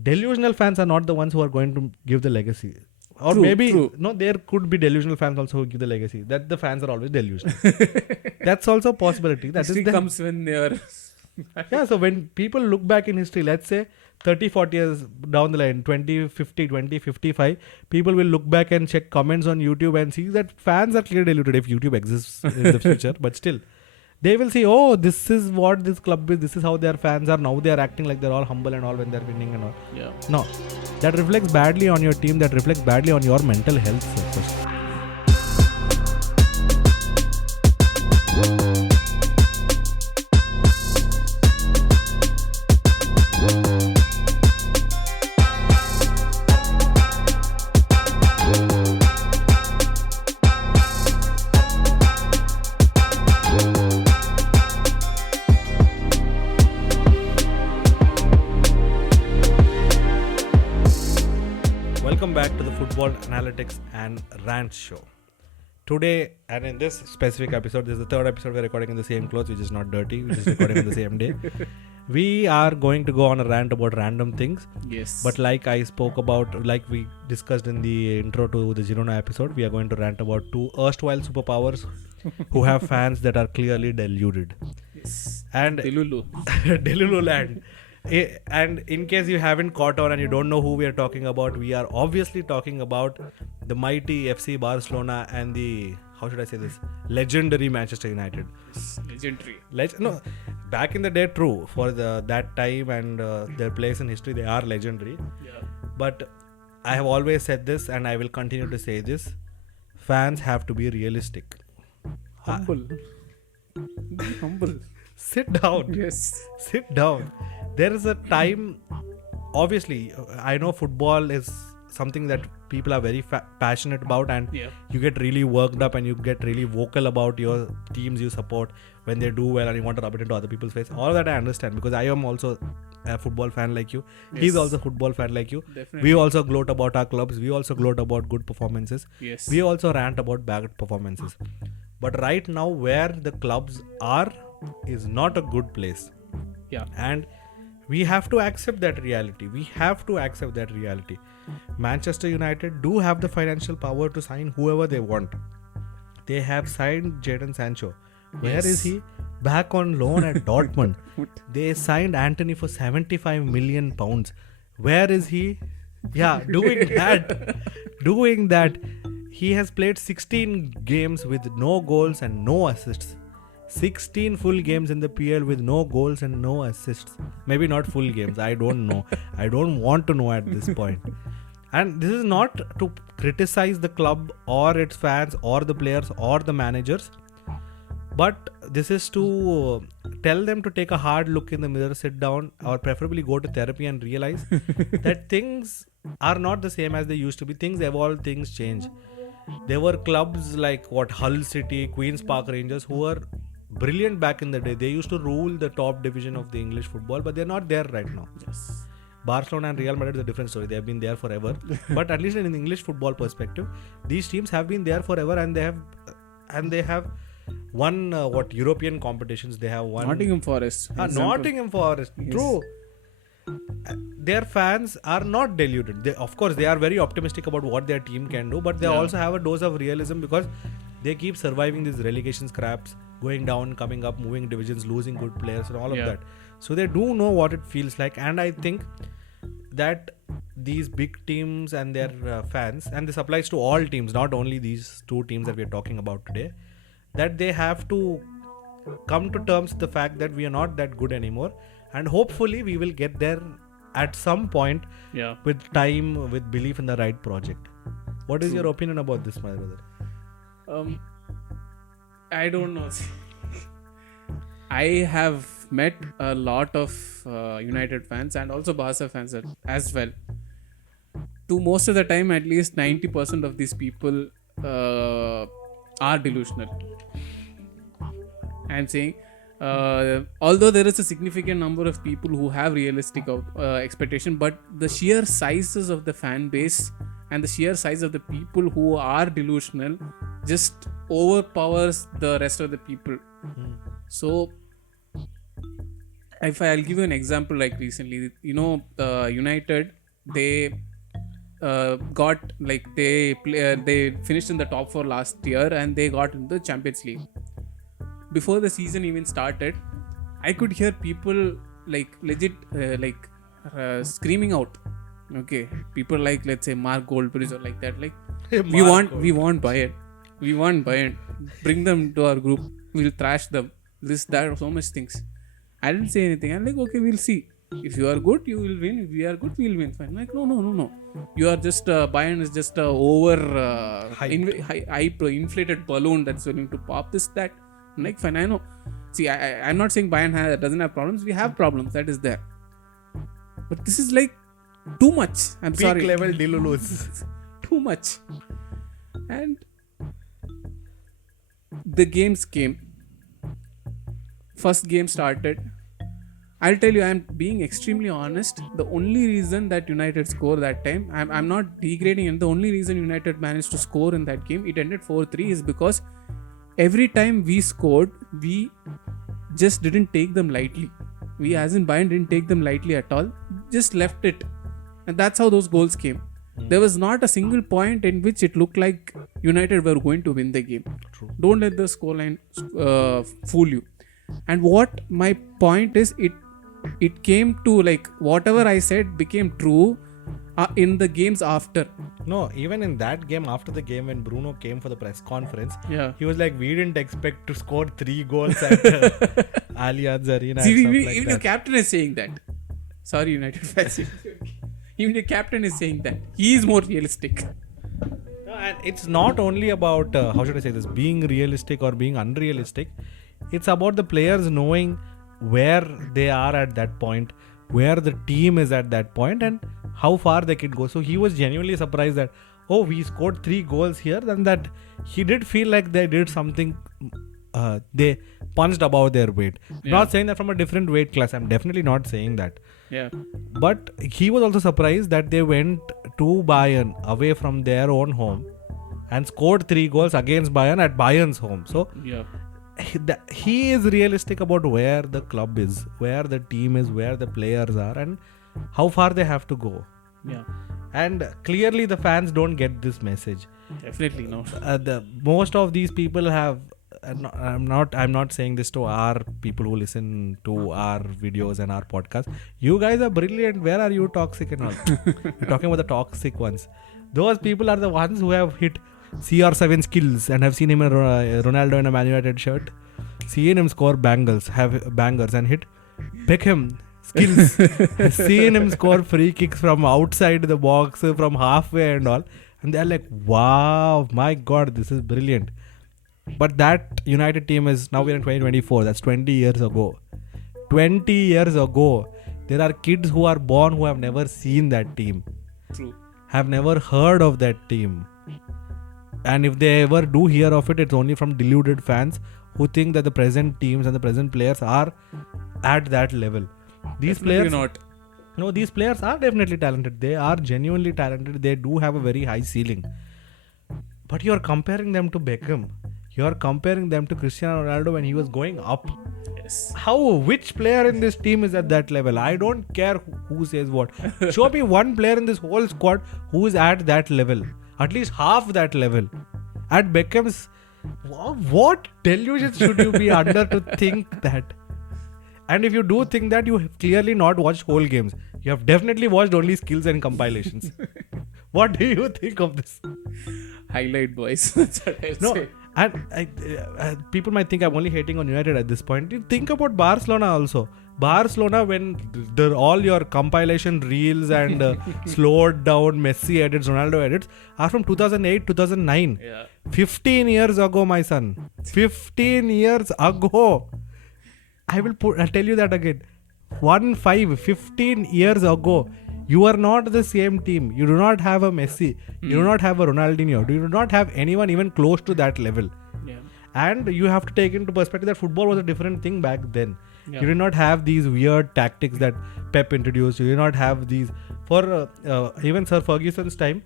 delusional fans are not the ones who are going to give the legacy. Or True, maybe, true. no, there could be delusional fans also who give the legacy. That the fans are always delusional. That's also a possibility. That History is the, comes when they are... yeah, so when people look back in history, let's say 30, 40 years down the line, 2050, 2055, people will look back and check comments on YouTube and see that fans are clearly deluded if YouTube exists in the future. But still, they will see, oh, this is what this club is, this is how their fans are. Now they are acting like they're all humble and all when they're winning and all. Yeah. No, that reflects badly on your team, that reflects badly on your mental health. First. Welcome back to the Football Analytics and RANTS show. Today, and in this specific episode, this is the third episode we're recording in the same clothes, which is not dirty, which is recording on the same day. We are going to go on a rant about random things. Yes. But like I spoke about, like we discussed in the intro to the Girona episode, we are going to rant about two erstwhile superpowers who have fans that are clearly deluded. Yes. And Delulu. Delululand. And in case you haven't caught on and you don't know who we are talking about, we are obviously talking about the mighty FC Barcelona and the, how should I say this, legendary Manchester United. Legendary. No, back in the day, true, for that time and their place in history, they are legendary. Yeah. But I have always said this and I will continue to say this: fans have to be realistic. Humble. Be humble. Sit down. Yes. Sit down. There is a time, obviously, I know football is something that people are very passionate about, and you get really worked up and you get really vocal about your teams you support when they do well and you want to rub it into other people's face. All of that I understand because I am also a football fan like you. Yes. He's also a football fan like you. Definitely. We also gloat about our clubs. We also gloat about good performances. Yes. We also rant about bad performances. But right now, where the clubs are is not a good place. Yeah. And we have to accept that reality. Manchester United do have the financial power to sign whoever they want. They have signed Jadon Sancho. Where is he? Back on loan at Dortmund. They signed Antony for £75 million. Where is he? Yeah, doing that. He has played 16 games with no goals and no assists. 16 full games in the PL with no goals and no assists. Maybe not full games. I don't know. I don't want to know at this point. And this is not to criticize the club or its fans or the players or the managers. But this is to tell them to take a hard look in the mirror, sit down, or preferably go to therapy and realize that things are not the same as they used to be. Things evolve, things change. There were clubs like Hull City, Queen's Park Rangers who were brilliant back in the day. They used to rule the top division of the English football, but they're not there right now. Yes. Barcelona and Real Madrid is a different story. They have been there forever. But at least in an English football perspective, these teams have been there forever, and they have won European competitions. They have won Nottingham Forest. Nottingham Forest. Yes. True. Their fans are not deluded. Of course, they are very optimistic about what their team can do, but they also have a dose of realism because they keep surviving these relegation scraps, going down, coming up, moving divisions, losing good players and all of that. So they do know what it feels like, and I think that these big teams and their fans, and this applies to all teams, not only these two teams that we are talking about today, that they have to come to terms with the fact that we are not that good anymore, and hopefully we will get there at some point with time, with belief in the right project. What is your opinion about this, my brother? I don't know. I have met a lot of United fans and also Barca fans as well. To most of the time, at least 90% of these people are delusional. I'm saying, although there is a significant number of people who have realistic expectation, but the sheer sizes of the fan base and the sheer size of the people who are delusional just overpowers the rest of the people. So I'll give you an example. Like recently, United, they got like they finished in the top 4 last year and they got in the Champions League. Before the season even started, I could hear people like legit screaming out. Okay, people like, let's say, Mark Goldbridge or like that, like we want Bayern, we want Bayern, bring them to our group, we'll trash them, this, that, so much things. I didn't say anything. I'm like, okay, we'll see. If you are good, you will win. If we are good, we'll win. Fine. I'm like, no. You are just Bayern is just a inflated balloon that's willing to pop this, that. I'm like, fine, I know. See, I'm not saying Bayern doesn't have problems. We have problems. That is there. But this is like too much. I'm sorry. Peak level Dilulus. Too much. And the games came. First game started. I'll tell you, I'm being extremely honest. The only reason that United scored that time, I'm not degrading, and the only reason United managed to score in that game, it ended 4-3, is because every time we scored, we just didn't take them lightly. We, as in Bayern, didn't take them lightly at all. Just left it. And that's how those goals came. There was not a single point in which it looked like United were going to win the game. True. Don't let the scoreline fool you. And what my point is, it came to, like, whatever I said became true in the games after. No, even in that game, after the game, when Bruno came for the press conference, Yeah. he was like, we didn't expect to score 3 goals at Allianz Arena. See, and stuff like even that. your captain is saying that. Sorry, United fans. Even your captain is saying that. He is more realistic. No, and it's not only about, how should I say this, being realistic or being unrealistic. It's about the players knowing where they are at that point, where the team is at that point, and how far they can go. So he was genuinely surprised that, oh, we scored 3 goals here, and that he did feel like they did something, they punched above their weight. Yeah. Not saying that from a different weight class. I'm definitely not saying that. Yeah. But he was also surprised that they went to Bayern away from their own home and scored 3 goals against Bayern at Bayern's home. So Yeah. he is realistic about where the club is, where the team is, where the players are, and how far they have to go. Yeah. And clearly the fans don't get this message. Definitely no. Most of these people have, I'm not saying this to our people who listen to our videos and our podcast. You guys are brilliant. Where are you toxic and all? You're talking about the toxic ones. Those people are the ones who have hit CR7 skills and have seen him in Ronaldo in a Man United shirt, seen him score bangers and hit Beckham skills, seen him score free kicks from outside the box, from halfway and all, and they're like, wow, my god, this is brilliant. But that United team is, now we're in 2024, that's 20 years ago. 20 years ago, there are kids who are born who have never seen that team, True. have never heard of that team. And if they ever do hear of it, it's only from deluded fans who think that the present teams and the present players are at that level. These Definitely players, not. no, these players are definitely talented. They are genuinely talented. They do have a very high ceiling. But you're comparing them to Beckham. You're comparing them to Cristiano Ronaldo when he was going up. Yes. Which player in this team is at that level? I don't care who says what. Show me one player in this whole squad who is at that level. At least half that level. At Beckham's, what delusions should you be under to think that? And if you do think that, you have clearly not watched whole games. You have definitely watched only skills and compilations. What do you think of this? Highlight boys. That's what I'll say. And people might think I'm only hating on United at this point. You think about Barcelona also. Barcelona, when all your compilation reels and slowed down Messi edits, Ronaldo edits are from 2008, 2009. Yeah. 15 years ago, my son. 15 years ago. I'll tell you that again. 15 years ago. You are not the same team. You do not have a Messi. You do not have a Ronaldinho. You do not have anyone even close to that level. Yeah. And you have to take into perspective that football was a different thing back then. Yeah. You did not have these weird tactics that Pep introduced. You did not have these. For even Sir Ferguson's time,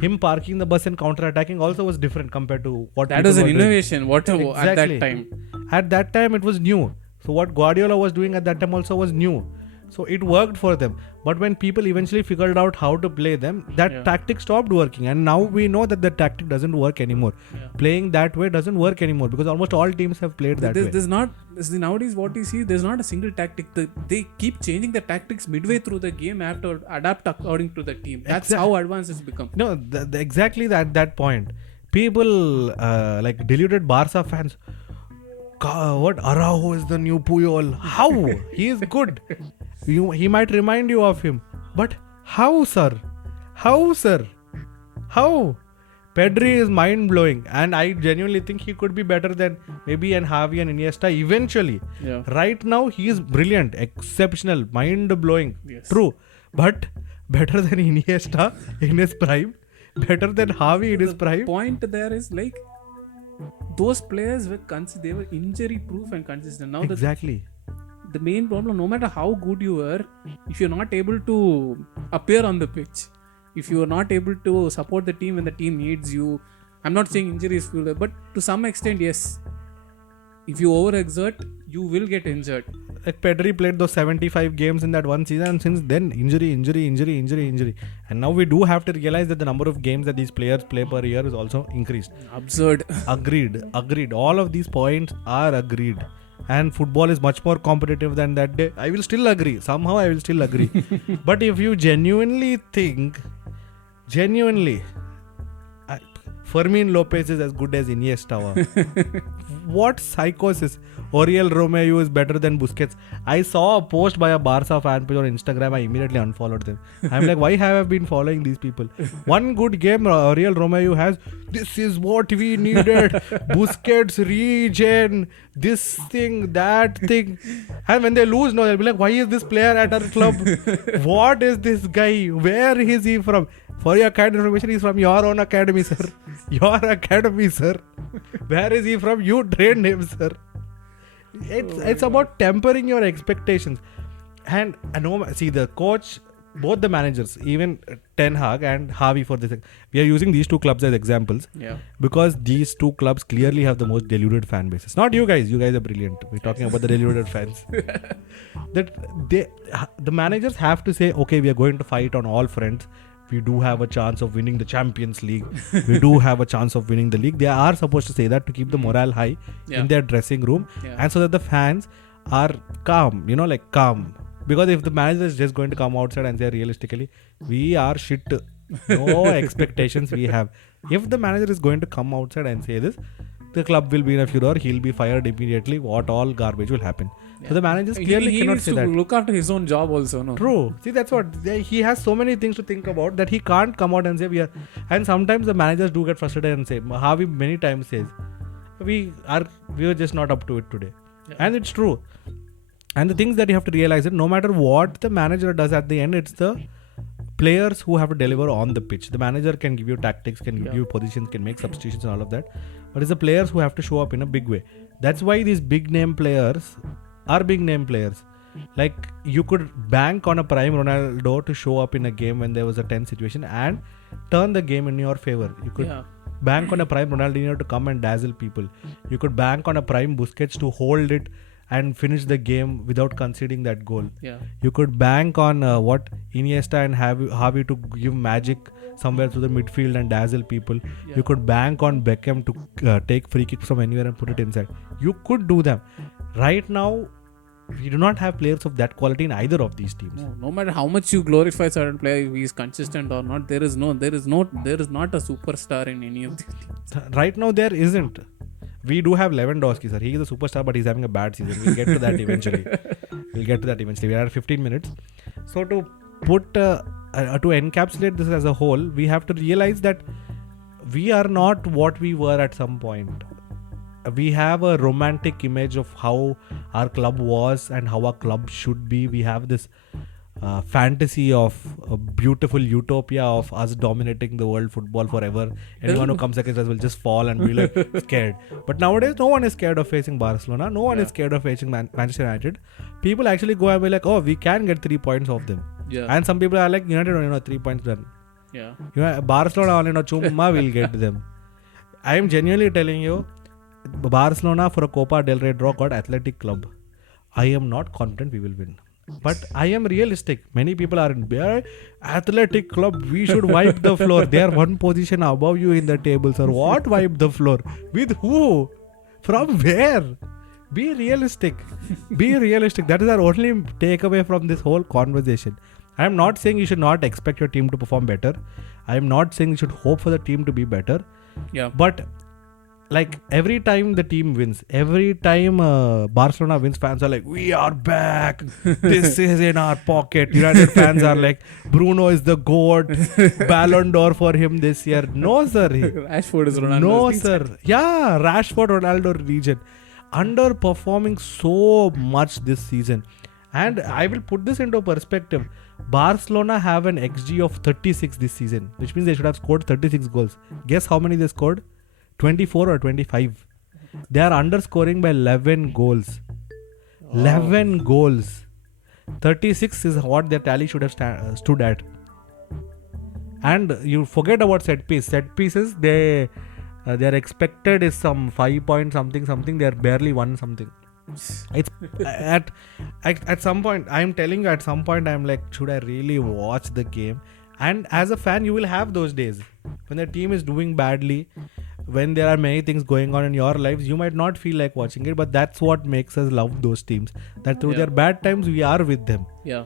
him parking the bus and counter-attacking also was different compared to what That people was an were doing. innovation. At Exactly. that time. At that time, it was new. So what Guardiola was doing at that time also was new. So it worked for them. But when people eventually figured out how to play them, that tactic stopped working. And now we know that the tactic doesn't work anymore. Playing that way doesn't work anymore because almost all teams have played that way. Nowadays what you see, there's not a single tactic. They keep changing the tactics midway through the game. Have to adapt according to the team. That's how advanced it's become. No, exactly that point. People like deluded Barca fans. What Araujo is the new Puyol? How? He is good. He might remind you of him. But how, sir? How, sir? How? Pedri is mind-blowing. And I genuinely think he could be better than maybe an Xavi and Iniesta eventually. Yeah. Right now, he is brilliant, exceptional, mind-blowing. Yes. True. But better than Iniesta in his prime. Better than Xavi in his prime. The point there is like those players they were injury proof and consistent. Now Exactly. the main problem, no matter how good you were, if you're not able to appear on the pitch, if you are not able to support the team when the team needs you, I'm not saying injury is full, but to some extent, yes. If you overexert, you will get injured. Like Pedri played those 75 games in that one season, and since then injury. And now we do have to realize that the number of games that these players play per year is also increased. Absurd. Agreed. All of these points are agreed. And football is much more competitive than that day. I will still agree. Somehow I will still agree. But if you genuinely think, Fermin Lopez is as good as Iniesta. What psychosis? Oriol Romeu is better than Busquets. I saw a post by a Barca fan page on Instagram. I immediately unfollowed them. I'm like, why have I been following these people? One good game Oriol Romeu has. This is what we needed. Busquets regen. This thing, that thing. And when they lose, no, they'll be like, why is this player at our club? What is this guy? Where is he from? For your kind information, he's from your own academy, sir. Your academy, sir. Where is he from? You trained him, sir. It's about tempering your expectations. And see, the coach, both the managers, even Ten Hag and Xavi for this, we are using these two clubs as examples. Yeah. Because these two clubs clearly have the most deluded fan bases. Not you guys. You guys are brilliant. We're talking about the deluded fans. That the managers have to say, okay, we are going to fight on all fronts. We do have a chance of winning the Champions League. We do have a chance of winning the league. They are supposed to say that to keep the morale high in their dressing room. And so that the fans are calm, calm. Because if the manager is just going to come outside and say realistically, we are shit. No expectations we have. If the manager is going to come outside and say this, the club will be in a furor. He'll be fired immediately. What all garbage will happen. So the managers clearly cannot say that. He look after his own job also, no? True. See, that's what he has so many things to think about that he can't come out and say we are. And sometimes the managers do get frustrated and say, Xavi many times says, we are just not up to it today. Yeah. And it's true. And the things that you have to realize that no matter what the manager does at the end, it's the players who have to deliver on the pitch. The manager can give you tactics, can give you positions, can make substitutions and all of that. But it's the players who have to show up in a big way. That's why these big name players are big name players. Like you could bank on a prime Ronaldo to show up in a game when there was a tense situation and turn the game in your favor. You could bank on a prime Ronaldinho to come and dazzle people. You could bank on a prime Busquets to hold it and finish the game without conceding that goal. You could bank on Iniesta and Xavi to give magic somewhere through the midfield and dazzle people. You could bank on Beckham to take free kicks from anywhere and put it inside. You could do them. Right now, we do not have players of that quality in either of these teams. No matter how much you glorify certain player, if he is consistent or not, there is not a superstar in any of these teams. Right now, there isn't. We do have Lewandowski, sir. He is a superstar, but he's having a bad season. We'll get to that eventually. We are at 15 minutes. So to encapsulate this as a whole, we have to realize that we are not what we were at some point. We have a romantic image of how our club was and how our club should be. We have this fantasy of a beautiful utopia of us dominating the world football forever. Anyone who comes against us will just fall and be like scared. But nowadays, no one is scared of facing Barcelona. No one is scared of facing Manchester United. People actually go and be like, oh, we can get 3 points off them. And some people are like, United only 3 points done. Barcelona only chumma will get them. I am genuinely telling you, Barcelona for a Copa del Rey draw got Athletic Club. I am not confident we will win. But I am realistic. Many people are in athletic club. We should wipe the floor. They are one position above you in the table, sir. What wipe the floor? With who? From where? Be realistic. Be realistic. That is our only takeaway from this whole conversation. I am not saying you should not expect your team to perform better. I am not saying you should hope for the team to be better. Yeah. But like every time the team wins, every time Barcelona wins, fans are like, we are back. This is in our pocket. United fans are like, Bruno is the GOAT. Ballon d'Or for him this year. No, sir. Rashford is Ronaldo's No, region. sir. Yeah, Rashford, Ronaldo region. Underperforming so much this season. And I will put this into perspective. Barcelona have an XG of 36 this season, which means they should have scored 36 goals. Guess how many they scored? 24 or 25. They are underscoring by 11 goals. 11 goals. 36 is what their tally should have stood at. And you forget about set piece. Set pieces, their expected is some 5 point something. They are barely won something. It's at some point, I'm telling you, at some point I'm like, should I really watch the game? And as a fan, you will have those days when the team is doing badly, when there are many things going on in your lives. You might not feel like watching it, but that's what makes us love those teams, that through their bad times we are with them. Yeah.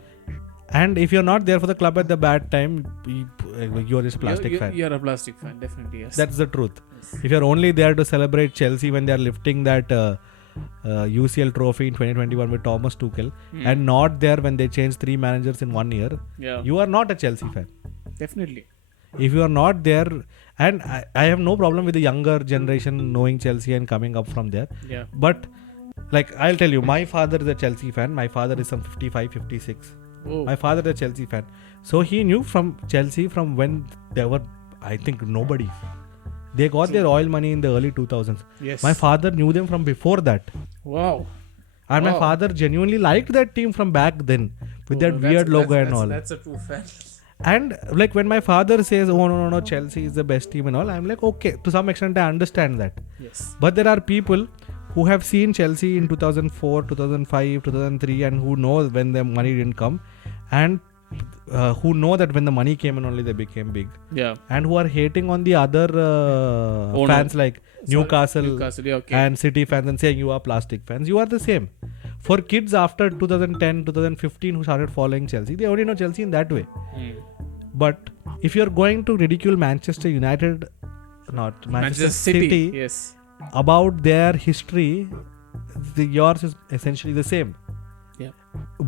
And if you're not there for the club at the bad time, you're just a plastic fan. You're a plastic fan, definitely, yes. That's the truth. Yes. If you're only there to celebrate Chelsea when they're lifting that UCL trophy in 2021 with Thomas Tuchel, and not there when they change 3 managers in 1 year, you are not a Chelsea fan. Definitely. If you are not there, and I have no problem with the younger generation knowing Chelsea and coming up from there. Yeah. But like, I'll tell you, my father is a Chelsea fan. My father is some 55, 56. Oh. My father is a Chelsea fan. So he knew from Chelsea from when there were, I think, nobody. They got their oil money in the early 2000s. Yes. My father knew them from before that. Wow. And my father genuinely liked that team from back then with that weird logo and all. That's a true fan. And like when my father says, oh no, Chelsea is the best team and all, I'm like, okay, to some extent I understand that. Yes. But there are people who have seen Chelsea in 2004, 2005, 2003 and who know when the money didn't come, and who know that when the money came in only they became big. Yeah. And who are hating on the other fans like Newcastle yeah, okay. and City fans and saying you are plastic fans. You are the same. For kids after 2010, 2015 who started following Chelsea, they only know Chelsea in that way. But if you're going to ridicule Manchester United, not Manchester City, yes, about their history, yours is essentially the same. Yeah.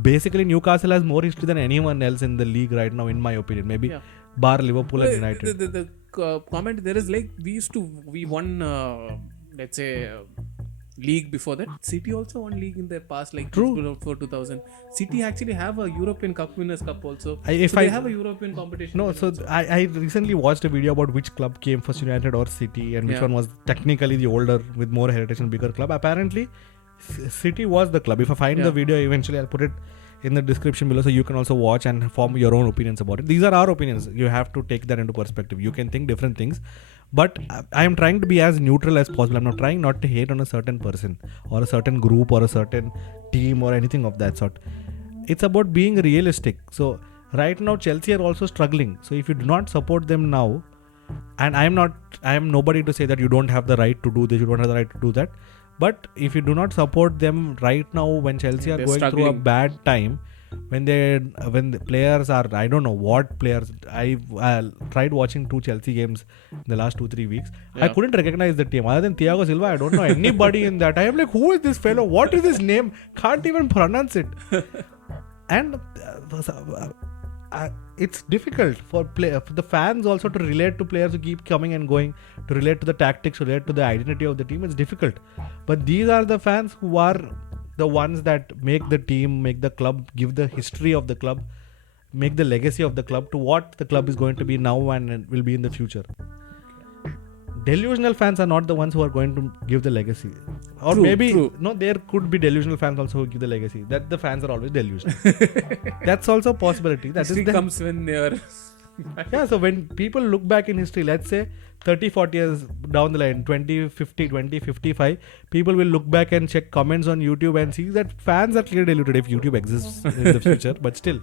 Basically, Newcastle has more history than anyone else in the league right now, in my opinion. Maybe bar Liverpool and United. The comment there is like, we won, let's say, league before that. City also won league in the past, like for 2000. City actually have a European Cup Winners' Cup also. They have a European competition. No, so I recently watched a video about which club came first, United or City, and which one was technically the older with more heritage and bigger club. Apparently, City was the club. If I find the video, eventually I'll put it in the description below so you can also watch and form your own opinions about it. These are our opinions. You have to take that into perspective. You can think different things. But I am trying to be as neutral as possible. I'm not trying not to hate on a certain person or a certain group or a certain team or anything of that sort. It's about being realistic. So right now Chelsea are also struggling. So if you do not support them now, and I am nobody to say that you don't have the right to do this, you don't have the right to do that. But if you do not support them right now when Chelsea are going through a bad time, when the players are, I don't know what players, I tried watching 2 Chelsea games in the last 2-3 weeks. I couldn't recognize the team other than Thiago Silva. I don't know anybody in that. I am like, who is this fellow? What is his name? Can't even pronounce it. And it's difficult for the fans also to relate to players who keep coming and going, to relate to the tactics, to relate to the identity of the team. It's difficult. But these are the fans who are the ones that make the team, make the club, give the history of the club, make the legacy of the club to what the club is going to be now and will be in the future. Delusional fans are not the ones who are going to give the legacy. Or no, there could be delusional fans also who give the legacy. That the fans are always delusional. That's also a possibility. That comes when they are Yeah, so when people look back in history, let's say 30, 40 years down the line, 2050, 2055, people will look back and check comments on YouTube and see that fans are clearly deluded if YouTube exists in the future. But still,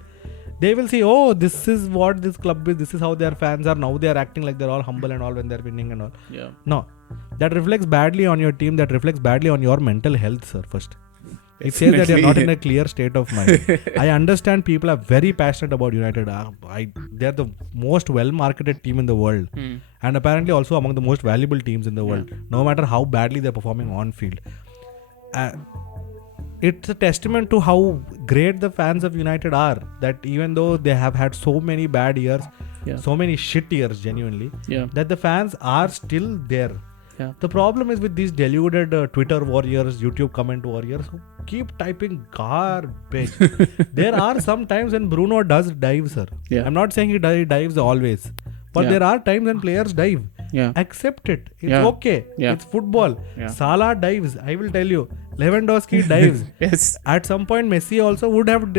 they will see, oh, this is what this club is, this is how their fans are. Now they are acting like they're all humble and all when they're winning and all. Yeah. No, that reflects badly on your team, that reflects badly on your mental health, sir, first. It says that you're not in a clear state of mind. I understand people are very passionate about United. They're the most well-marketed team in the world. And apparently also among the most valuable teams in the world. No matter how badly they're performing on field. It's a testament to how great the fans of United are. That even though they have had so many bad years, so many shit years genuinely, that the fans are still there. Yeah. The problem is with these deluded Twitter warriors, YouTube comment warriors who keep typing garbage. There are some times when Bruno does dive, sir. Yeah. I'm not saying he dives always. But there are times when players dive. Accept it. It's okay. It's football. Salah dives. I will tell you. Lewandowski dives. Yes. At some point, Messi also would have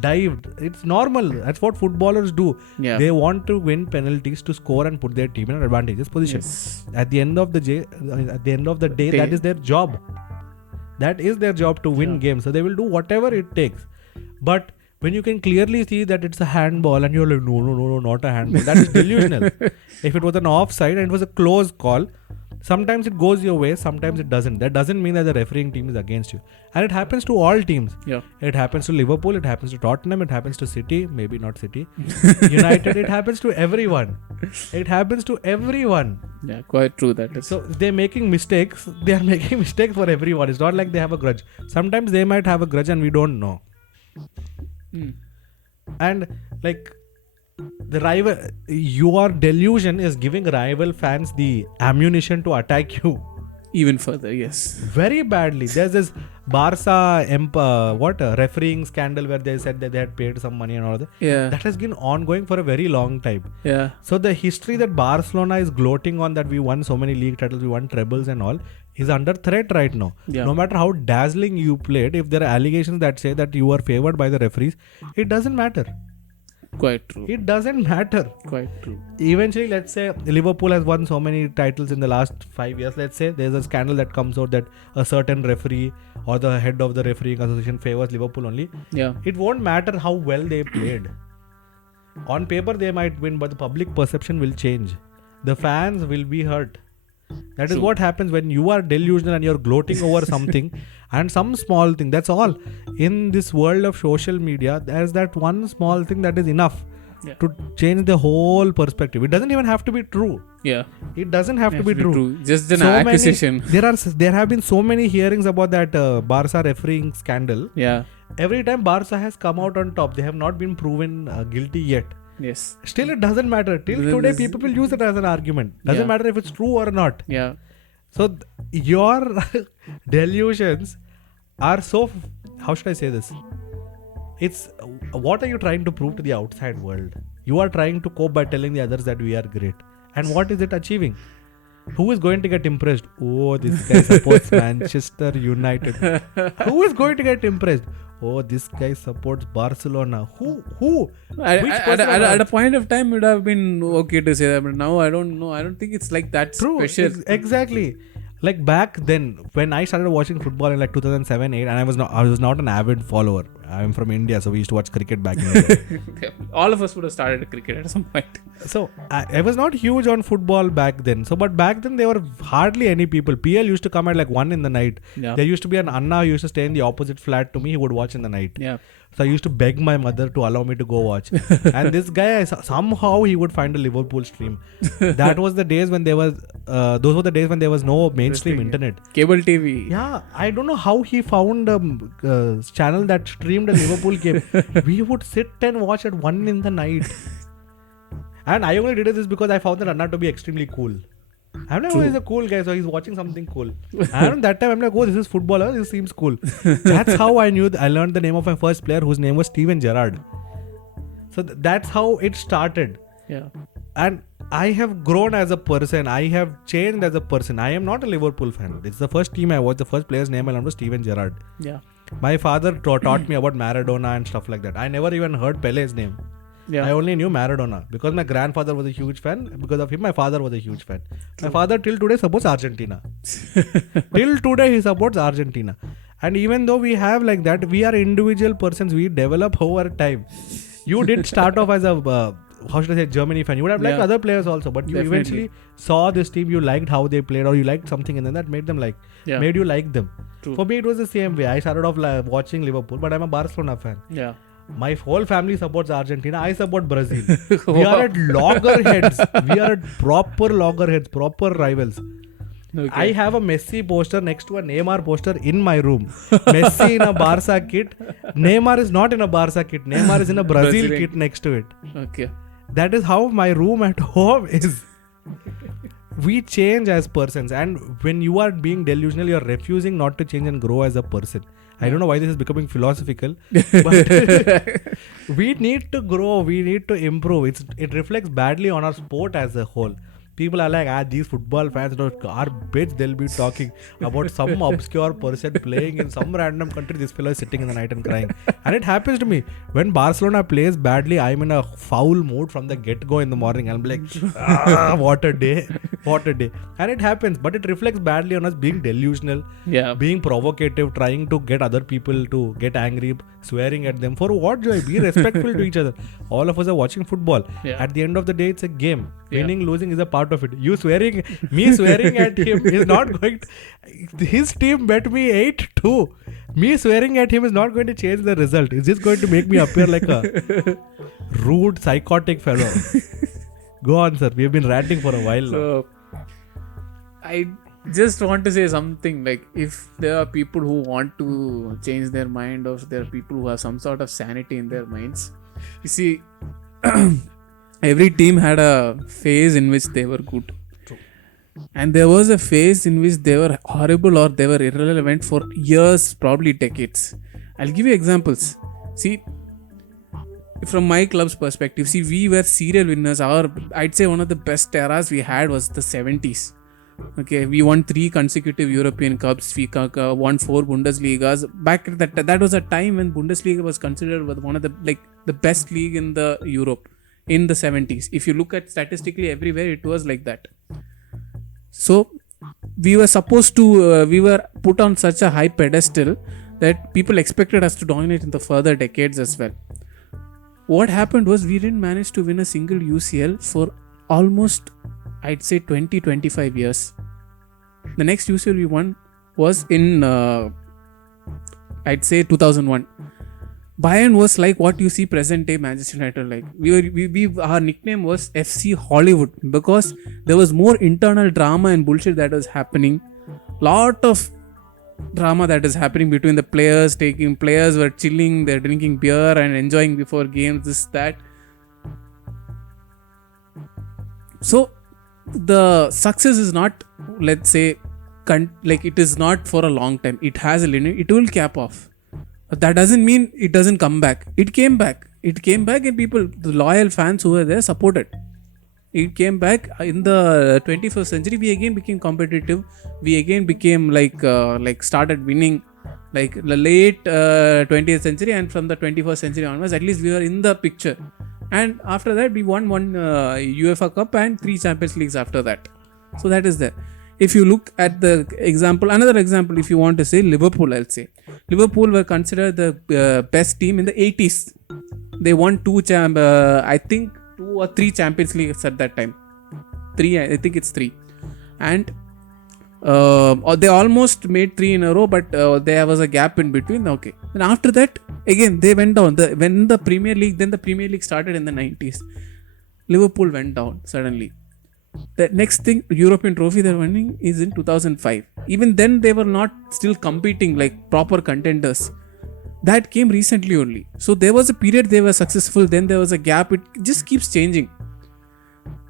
dived. It's normal. That's what footballers do. They want to win penalties to score and put their team in an advantageous position. At the end of the day, that is their job. That is their job to win games. So they will do whatever it takes. But when you can clearly see that it's a handball and you're like, no, not a handball. That is delusional. If it was an offside and it was a close call, sometimes it goes your way, sometimes it doesn't. That doesn't mean that the refereeing team is against you. And it happens to all teams. It happens to Liverpool, it happens to Tottenham, it happens to City, maybe not City. United, it happens to everyone. It happens to everyone. Yeah, quite true that is. So they're making mistakes. They are making mistakes for everyone. It's not like they have a grudge. Sometimes they might have a grudge and we don't know. And like the rival, your delusion is giving rival fans the ammunition to attack you even further. Yes, very badly. There's this Barca refereeing scandal where they said that they had paid some money and all that. That has been ongoing for a very long time. So the history that Barcelona is gloating on, that we won so many league titles, we won trebles and all, is under threat right now. No matter how dazzling you played, if there are allegations that say that you were favored by the referees, it doesn't matter. Quite true. It doesn't matter. Quite true. Eventually, let's say Liverpool has won so many titles in the last 5 years. Let's say there's a scandal that comes out that a certain referee or the head of the refereeing association favors Liverpool only. It won't matter how well they played. On paper, they might win, but the public perception will change. The fans will be hurt. That is what happens when you are delusional and you're gloating over something and some small thing. That's all. In this world of social media, there's that one small thing that is enough to change the whole perspective. It doesn't even have to be true. It doesn't have to be true. Just an accusation. There have been so many hearings about that Barca refereeing scandal. Every time Barca has come out on top, they have not been proven guilty yet. Still, it doesn't matter. Till today, people will use it as an argument. Doesn't matter if it's true or not. So your delusions are so, how should I say this? It's, what are you trying to prove to the outside world? You are trying to cope by telling the others that we are great. And what is it achieving? Who is going to get impressed? Oh, this guy supports Manchester United. Who is going to get impressed? Oh, this guy supports Barcelona. Who? At a point of time, it would have been okay to say that, but now I don't know. I don't think it's like that special. Exactly. Like back then, when I started watching football in like 2007-8, and I was not an avid follower. I'm from India, so we used to watch cricket back in India. All of us would have started cricket at some point. So I was not huge on football back then. So, but back then there were hardly any people. PL used to come at like 1 in the night. There used to be an Anna who used to stay in the opposite flat to me. He would watch in the night. So I used to beg my mother to allow me to go watch. And this guy, somehow he would find a Liverpool stream. That was the days when there was, those were the days when there was no mainstream internet. Cable TV. Yeah, I don't know how he found a channel that streamed a Liverpool game. We would sit and watch at 1 in the night. And I only did this because I found that Anna to be extremely cool. I'm like, oh, he's a cool guy, so he's watching something cool. And that time I'm like, oh, this is footballer, this seems cool. That's how I knew, I learned the name of my first player, whose name was Steven Gerrard. So that's how it started. And I have grown as a person. I have changed as a person. I am not a Liverpool fan. It's the first team I watched. The first player's name I learned was Steven Gerrard. My father taught me about Maradona and stuff like that. I never even heard Pele's name. Yeah. I only knew Maradona because my grandfather was a huge fan. Because of him, my father was a huge fan. My father till today supports Argentina. Till today he supports Argentina. And even though we have like that, we are individual persons. We develop over time. You did start off as a how should I say, Germany fan. You would have liked other players also, but you Definitely. eventually saw this team. You liked how they played, or you liked something, and then that made them made you like them. True. For me, it was the same way. I started off watching Liverpool, but I'm a Barcelona fan. Yeah. My whole family supports Argentina. I support Brazil. We are at loggerheads. We are at proper loggerheads, proper rivals. Okay. I have a Messi poster next to a Neymar poster in my room. Messi in a Barca kit. Neymar is not in a Barca kit. Neymar is in a Brazil kit next to it. Okay. That is how my room at home is. We change as persons, and when you are being delusional, you are refusing not to change and grow as a person. I don't know why this is becoming philosophical, but we need to grow, we need to improve. It reflects badly on our sport as a whole. People are like, these football fans don't garbage. They'll be talking about some obscure person playing in some random country. This fellow is sitting in the night and crying. And it happens to me. When Barcelona plays badly, I'm in a foul mood from the get-go in the morning. I'm like, what a day. What a day. And it happens. But it reflects badly on us being delusional, being provocative, trying to get other people to get angry, swearing at them. For what joy? Be respectful to each other. All of us are watching football. At the end of the day, it's a game. Winning, losing is a part of it. Me swearing at him is not going to, his team bet me 8-2. Me swearing at him is not going to change the result. It's just going to make me appear like a rude, psychotic fellow. Go on, sir. We've been ranting for a while now. So, I just want to say something like, if there are people who want to change their mind, or there are people who have some sort of sanity in their minds, you see, every team had a phase in which they were good. True. And there was a phase in which they were horrible or they were irrelevant for years, probably decades. I'll give you examples. See, from my club's perspective, we were serial winners. I'd say one of the best eras we had was the 70s. Okay, we won 3 consecutive European Cups. We won 4 Bundesligas. Back at that was a time when Bundesliga was considered one of the best league in the Europe in the 70s. If you look at statistically everywhere, it was like that. So we were we were put on such a high pedestal that people expected us to dominate in the further decades as well. What happened was, we didn't manage to win a single UCL for almost, I'd say, 20-25 years. The next UCL we won was in I'd say 2001. Bayern was like what you see present day Manchester United like. Our nickname was FC Hollywood because there was more internal drama and bullshit that was happening. Lot of drama that is happening between the players. Players were chilling, they're drinking beer and enjoying before games, this, that. So the success is not, let's say, it is not for a long time. It has a limit. It will cap off. But that doesn't mean it doesn't come back. It came back and people, the loyal fans who were there, supported. It came back in the 21st century. We again became competitive. We again became started winning like the late 20th century, and from the 21st century onwards, at least we were in the picture. And after that, we won one UEFA Cup and 3 Champions Leagues after that. So that is there. If you look at the example, another example, if you want to say Liverpool, I'll say Liverpool were considered the best team in the 80s. They won 2 or 3 Champions Leagues at that time. 3, I think it's 3. And they almost made 3 in a row, but there was a gap in between. Okay. And after that, again, they went down. When the Premier League started in the 90s. Liverpool went down suddenly. The next thing, European trophy they're winning is in 2005. Even then, they were not still competing like proper contenders. That came recently only. So there was a period they were successful, then there was a gap. It just keeps changing.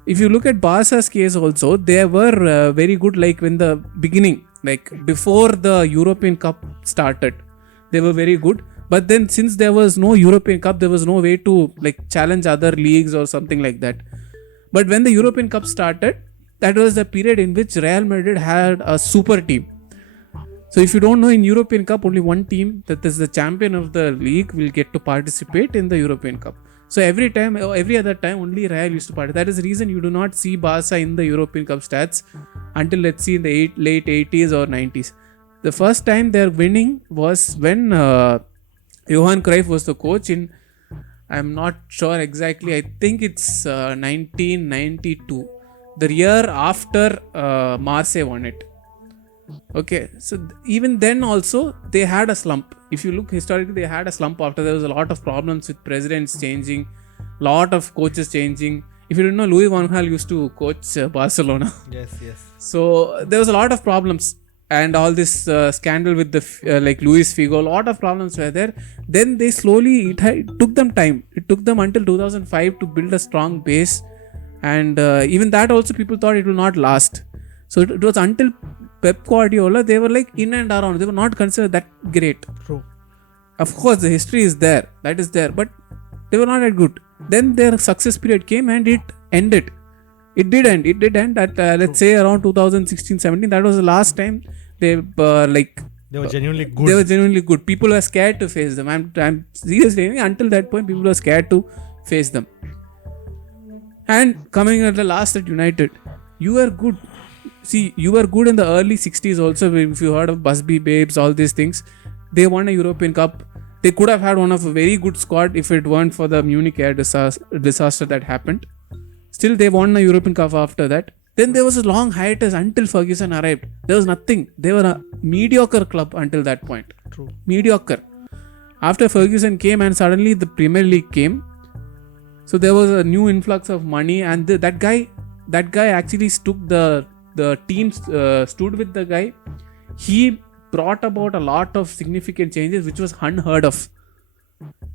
If you look at Barca's case also, they were very good like when the beginning, like before the European Cup started, they were very good. But then since there was no European Cup, there was no way to like challenge other leagues or something like that. But when the European Cup started, that was the period in which Real Madrid had a super team. So if you don't know, in European Cup, only one team that is the champion of the league will get to participate in the European Cup. So every other time, only Real used to participate. That is the reason you do not see Barca in the European Cup stats until, let's see, in the late 80s or 90s. The first time they're winning was when Johan Cruyff was the coach in, I'm not sure exactly, I think it's 1992. The year after Marseille won it. Okay, so even then also they had a slump. If you look historically, they had a slump after there was a lot of problems with presidents changing, lot of coaches changing. If you don't know, Louis van Gaal used to coach Barcelona. Yes, yes. So there was a lot of problems, and all this scandal with the like Luis Figo, a lot of problems were there. Then they slowly, it took them time. It took them until 2005 to build a strong base, and even that also people thought it will not last. So it was until Pep Guardiola, they were like in and around. They were not considered that great. True. Of course, the history is there. That is there. But they were not that good. Then their success period came and it ended. It did end. It did end at, let's say, around 2016-17. That was the last time they They were genuinely good. They were genuinely good. People were scared to face them. I'm seriously saying, until that point, people were scared to face them. And coming at the last at United, you were good. See, you were good in the early 60s also. If you heard of Busby Babes, all these things, they won a European Cup. They could have had one of a very good squad if it weren't for the Munich air disaster that happened. Still, they won a European Cup after that. Then there was a long hiatus until Ferguson arrived. There was nothing. They were a mediocre club until that point. True. Mediocre. After Ferguson came and suddenly the Premier League came, so there was a new influx of money, and that guy actually took the team, stood with the guy. He brought about a lot of significant changes which was unheard of,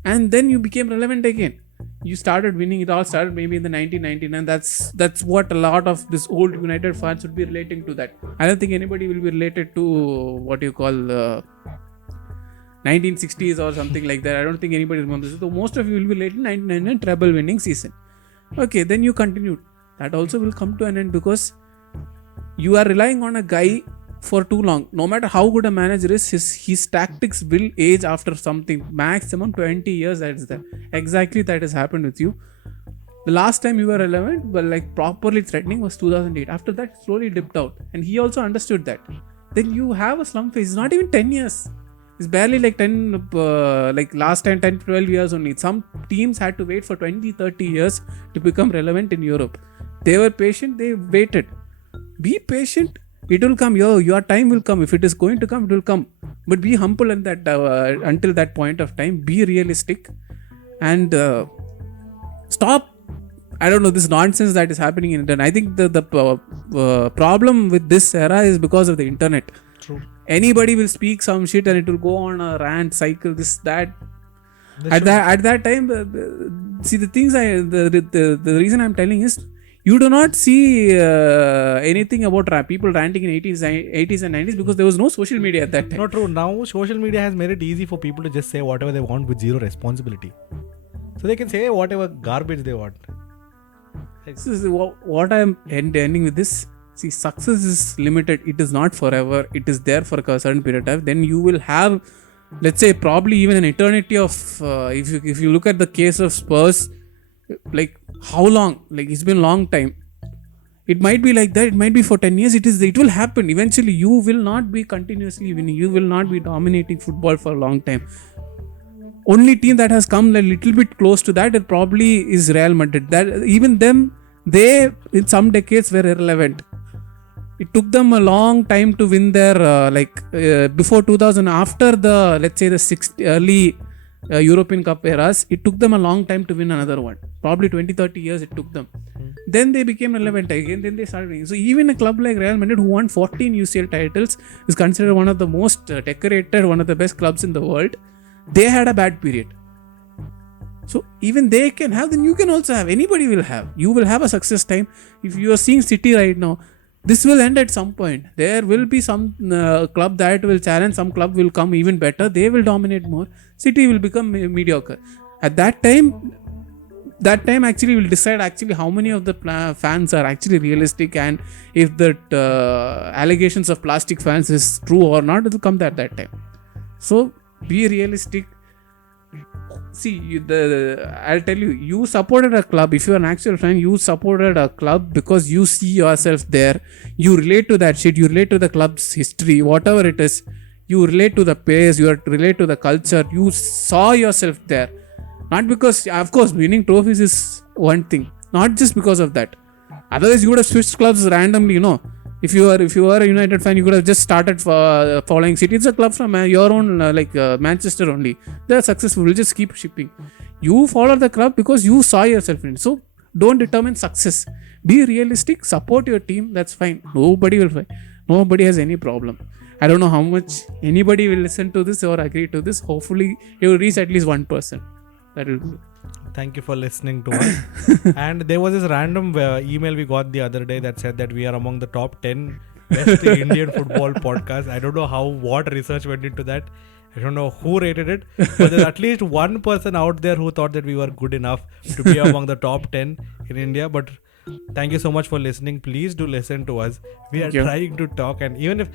and then you became relevant again. You started winning. It all started maybe in the 1999. That's what a lot of this old United fans would be relating to. That I don't think anybody will be related to what you call 1960s or something like that. I don't think anybody remembers it. So most of you will be related to 1999 treble winning season. Okay, then you continued. That also will come to an end because you are relying on a guy for too long. No matter how good a manager is, his tactics will age after something. Maximum 20 years, that is there. Exactly that has happened with you. The last time you were relevant, but like properly threatening, was 2008. After that, slowly dipped out. And he also understood that. Then you have a slump phase. It's not even 10 years. It's barely like 10, last 10, 12 years only. Some teams had to wait for 20, 30 years to become relevant in Europe. They were patient, they waited. Be patient. It will come. Your time will come. If it is going to come, it will come. But be humble in that until that point of time. Be realistic and stop. I don't know, this nonsense that is happening in internet. I think the problem with this era is because of the internet. True. Anybody will speak some shit and it will go on a rant cycle. This that. At that time, see the things the reason I'm telling is, you do not see anything about people ranting in 80s and 90s because there was no social media at that time. Not true. Now social media has made it easy for people to just say whatever they want with zero responsibility. So they can say whatever garbage they want. This is what I am ending with this. See, success is limited. It is not forever. It is there for a certain period of time. Then you will have, let's say, probably even an eternity of, if you look at the case of Spurs, like how long? Like it's been a long time. It might be like that. It might be for 10 years. It will happen. Eventually, you will not be continuously winning. You will not be dominating football for a long time. Only team that has come a little bit close to that, it probably is Real Madrid. That even them, they in some decades were irrelevant. It took them a long time to win their before 2000. After the, let's say, the early European Cup eras, it took them a long time to win another one. Probably 20-30 years it took them. Then they became relevant again. Then they started winning. So even a club like Real Madrid, who won 14 UCL titles, is considered one of the most decorated, one of the best clubs in the world. They had a bad period. So even they can have, then you can also have. Anybody will have. You will have a success time. If you are seeing City right now, this will end at some point. There will be some club that will challenge. Some club will come even better. They will dominate more. City will become mediocre. At that time actually will decide actually how many of the fans are actually realistic, and if the allegations of plastic fans is true or not, it will come at that time. So be realistic. see I'll tell you, you supported a club. If you're an actual fan, you supported a club because you see yourself there, you relate to that shit, you relate to the club's history, whatever it is, you relate to the players, you relate to the culture, you saw yourself there. Not because, of course, winning trophies is one thing, not just because of that. Otherwise you would have switched clubs randomly, you know. If you are a United fan, you could have just started following City. It's a club from your own Manchester only. They're successful. We'll just keep shipping. You follow the club because you saw yourself in it. So don't determine success. Be realistic. Support your team. That's fine. Nobody will fight. Nobody has any problem. I don't know how much anybody will listen to this or agree to this. Hopefully you will reach at least 1%. That will be. Thank you for listening to us. And there was this random email we got the other day that said that we are among the top 10 best Indian football podcasts. I don't know what research went into that. I don't know who rated it. But there's at least one person out there who thought that we were good enough to be among the top 10 in India. But thank you so much for listening. Please do listen to us. We are trying to talk, and even if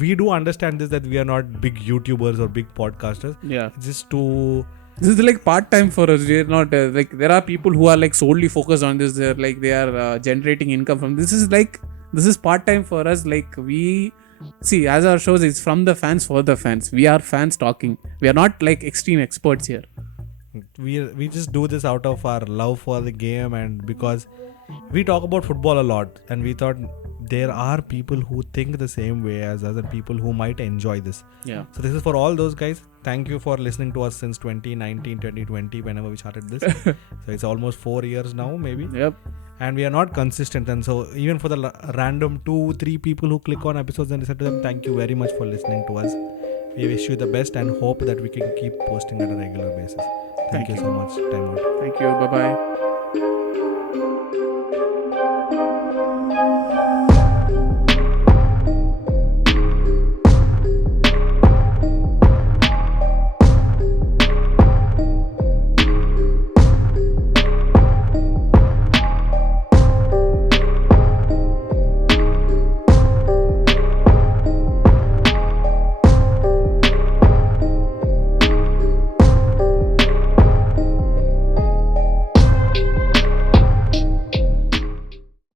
we do understand this, that we are not big YouTubers or big podcasters. Yeah. Just to... This is like part-time for us. We're not like, there are people who are like solely focused on this. They're like, they are generating income from this. This is part-time for us. Like, we see, as our shows is from the fans for the fans. We are fans talking. We are not like extreme experts here. We just do this out of our love for the game, and because we talk about football a lot, and we thought there are people who think the same way as us and people who might enjoy this. Yeah. So this is for all those guys. Thank you for listening to us since 2019, 2020, whenever we started this. So it's almost 4 years now, maybe. Yep. And we are not consistent, and so even for the random 2-3 people who click on episodes and listen to them, thank you very much for listening to us. We wish you the best and hope that we can keep posting on a regular basis. Thank you so much. Time out. Thank you. Bye-bye.